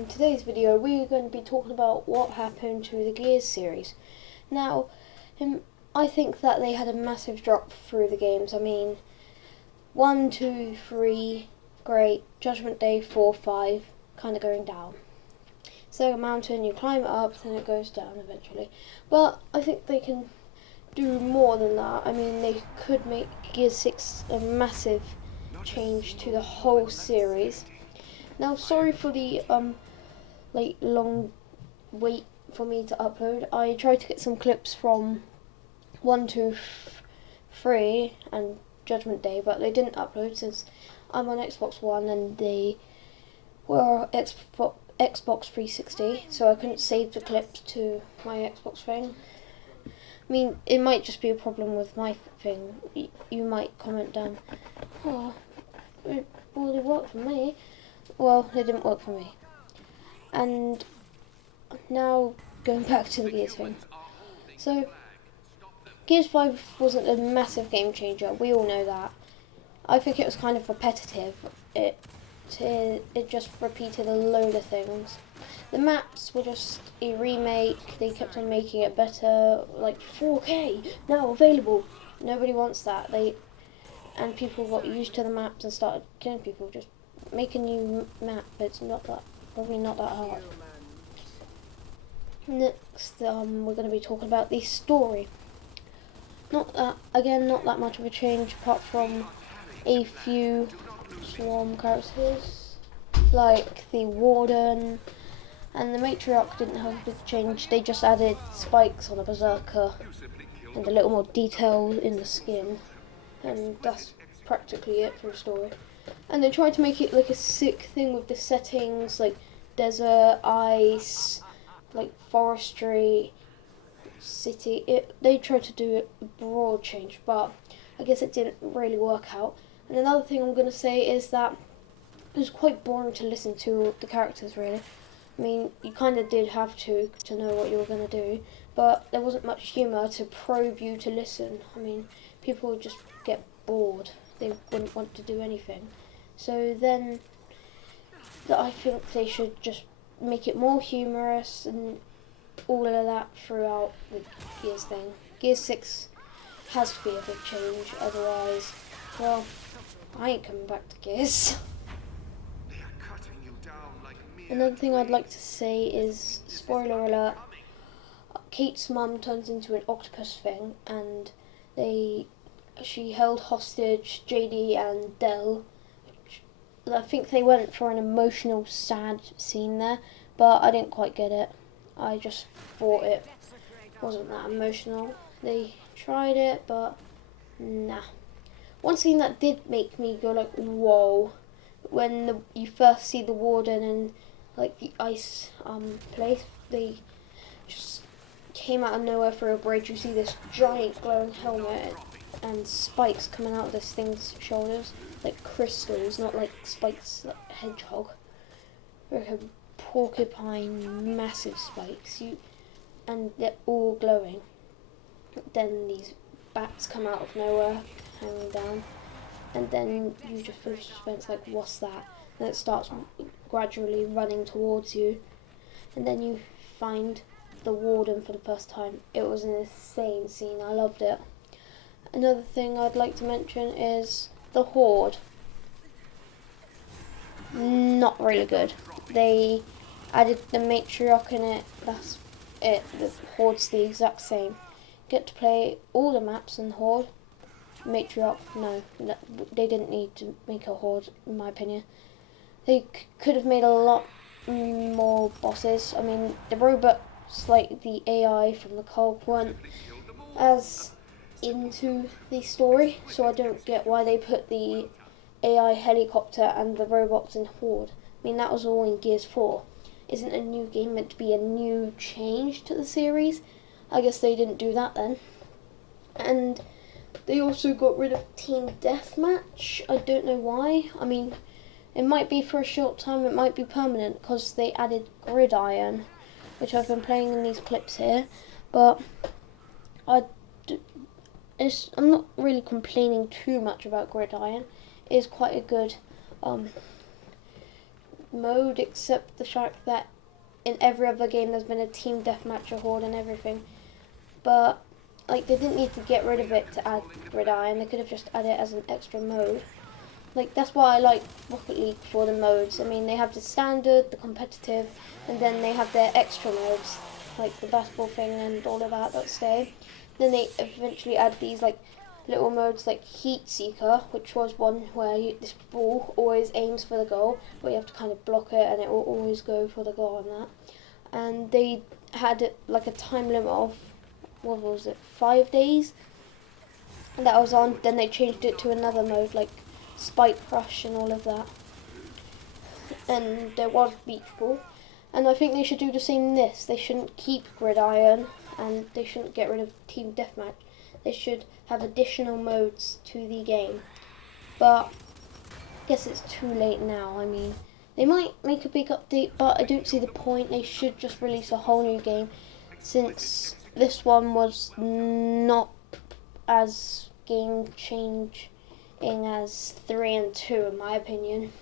in today's video we're going to be talking about what happened to the Gears series. Now, I think that they had a massive drop through the games. I mean, 1, 2, 3, great. Judgment Day, 4, 5, kind of going down. So a mountain, you climb it up, then it goes down eventually. But I think they can do more than that. I mean, they could make Gears 6 a massive change to the whole series. Now, sorry for the long wait for me to upload. I tried to get some clips from 1, 2, 3 and Judgment Day, but they didn't upload since I'm on Xbox One and they were Xbox 360, so I couldn't save the clips to my Xbox thing. I mean, it might just be a problem with my thing. You might comment down, oh, it worked for me. Well, it didn't work for me. And now, going back to the Gears thing. So, Gears 5 wasn't a massive game changer, we all know that. I think it was kind of repetitive. It just repeated a load of things. The maps were just a remake, they kept on making it better, like 4K, now available. Nobody wants that. And people got used to the maps and started killing people. Just make a new map, but it's probably not that hard. Next, we're going to be talking about the story. Not that much of a change, apart from a few Swarm characters, like the Warden, and the Matriarch didn't have a big change. They just added spikes on a Berserker and a little more detail in the skin, and that's practically it for the story. And they tried to make it like a sick thing with the settings, like desert, ice, like forestry, city. They tried to do a broad change, but I guess it didn't really work out. And another thing I'm going to say is that it was quite boring to listen to the characters, really. I mean, you kind of did have to know what you were going to do, but there wasn't much humour to probe you to listen. I mean, people would just get bored. They wouldn't want to do anything. So then, I think they should just make it more humorous and all of that throughout the Gears thing. Gears 6 has to be a big change, otherwise, well, I ain't coming back to Gears. Another thing I'd like to say is, spoiler alert, Kate's mum turns into an octopus thing, and she held hostage JD and Del. I think they went for an emotional, sad scene there, but I didn't quite get it. I just thought it wasn't that emotional. They tried it, but nah. One scene that did make me go like, whoa, when you first see the Warden and like the ice place, they just came out of nowhere through a bridge. You see this giant glowing helmet and spikes coming out of this thing's shoulders, like crystals, not like spikes like a hedgehog. Like a porcupine, massive spikes. And they're all glowing. Then these bats come out of nowhere, hanging down, and then you just feel suspense, like, what's that? And it starts gradually running towards you, and then you find the Warden for the first time. It was an insane scene, I loved it. Another thing I'd like to mention is the Horde. Not really good. They added the Matriarch in it, that's it. The Horde's the exact same. Get to play all the maps in the Horde. Matriarch, no, they didn't need to make a Horde, in my opinion. They could have made a lot more bosses. I mean, the robots, like the AI from the Cog, weren't as into the story, so I don't get why they put the AI helicopter and the robots in Horde. I mean, that was all in Gears 4. Isn't a new game meant to be a new change to the series? I guess they didn't do that then. And they also got rid of Team Deathmatch. I don't know why. I mean, it might be for a short time, it might be permanent, because they added Gridiron, which I've been playing in these clips here. But I'm not really complaining too much about Gridiron. It is quite a good mode, except the fact that in every other game there's been a team deathmatch, a horde, and everything. But like, they didn't need to get rid of it to add Gridiron. They could have just added it as an extra mode. Like, that's why I like Rocket League for the modes. I mean, they have the standard, the competitive, and then they have their extra modes, like the basketball thing and all of that stay. Then they eventually add these like little modes like Heat Seeker, which was one where this ball always aims for the goal, but you have to kind of block it and it will always go for the goal on that. And they had it like a time limit of, what was it, 5 days? And that was on. Then they changed it to another mode like Spike Rush and all of that. And there was Beach Ball. And I think they should do the same in this. They shouldn't keep Gridiron, and they shouldn't get rid of Team Deathmatch. They should have additional modes to the game. But I guess it's too late now. I mean, they might make a big update, but I don't see the point. They should just release a whole new game, since this one was not as game changing as 3 and 2 in my opinion.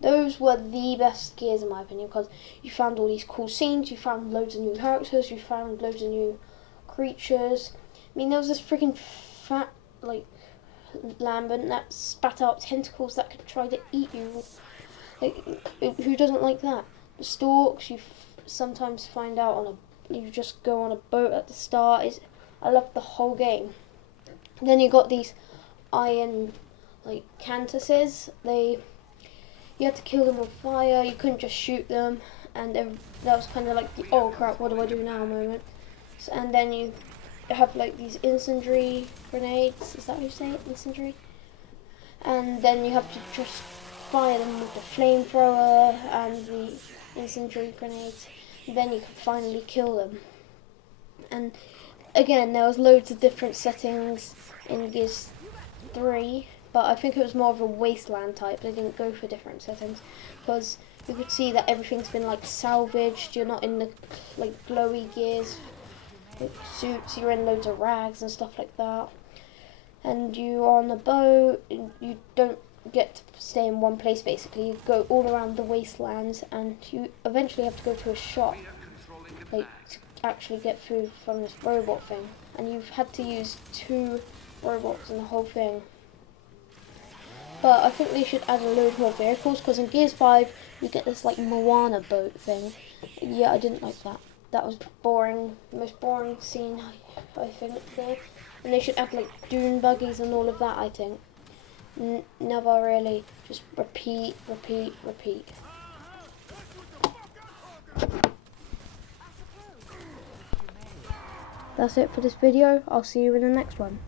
Those were the best Gears in my opinion, because you found all these cool scenes, you found loads of new characters, you found loads of new creatures. I mean, there was this freaking fat, like, lambent that spat out tentacles that could try to eat you. Like, who doesn't like that? The Storks, you sometimes find out on you just go on a boat at the start. I loved the whole game. Then you got these iron, like, Cantuses. You had to kill them with fire, you couldn't just shoot them, and then that was kind of like the oh crap, what do I do now moment. So, and then you have like these incendiary grenades, is that how you say it, incendiary? And then you have to just fire them with the flamethrower and the incendiary grenades, and then you can finally kill them. And again, there was loads of different settings in Gears 3, but I think it was more of a wasteland type. They didn't go for different settings, because you could see that everything's been like salvaged. You're not in the like glowy Gears suits, you're in loads of rags and stuff like that. And you're on a boat, and you don't get to stay in one place basically. You go all around the wastelands, and you eventually have to go to a shop, like, to actually get food from this robot thing. And you've had to use 2 robots in the whole thing. But I think they should add a load more vehicles, because in Gears 5 you get this like Moana boat thing. Yeah, I didn't like that. That was boring, the most boring scene I think there. And they should add like dune buggies and all of that, I think. Never really, just repeat. That's it for this video. I'll see you in the next one.